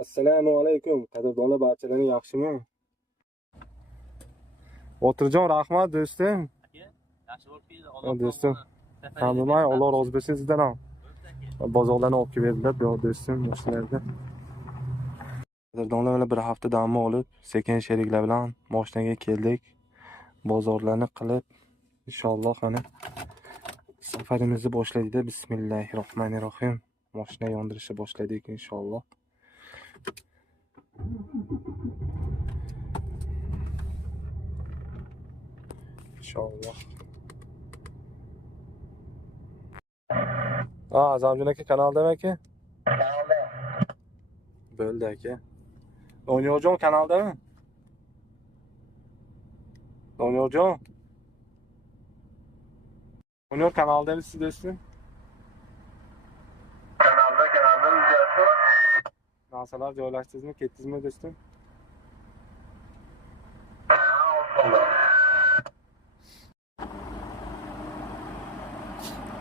Assalomu alaykum. Qadrdonlar barchalaring yaxshimi? O'tirjon, rahmat do'stim. Yaxshi bo'lib keldi. Do'stim. Tanimay, Alloh rozi bo'lsin sizdan ham. Bozorlarni olib keldilar, do'stim, mashinalarda. Qadrdonlar bilan bir hafta dam olib, sekin sheriklar bilan mashinaga keldik. Bozorlarni qilib, inshaalloh mana safarimizni boshlaydik. Bismillahirrohmanirrohim. Mashina yondirishni boshladik inshaalloh. İnşallah. Azamcın aka kanal demek ki? Kanalda. Böyle aka. Donyurjon kanalda mı? Donyurjon. Donyur kanalda mısın dostum? Kanalda üzerinde. Narsalar joylashdingiz mi, ketdingizmi dostum?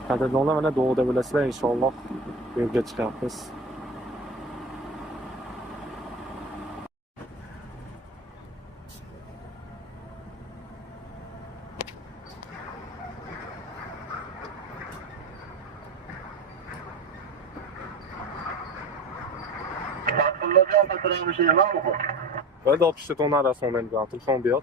Qadrdonlar mana doğuda bilasizlar inshaalloh yo'lga chiqyapmiz. Patronlardan patron bir şey var mı bu? Böyle 60 ton arasında benim telefon bir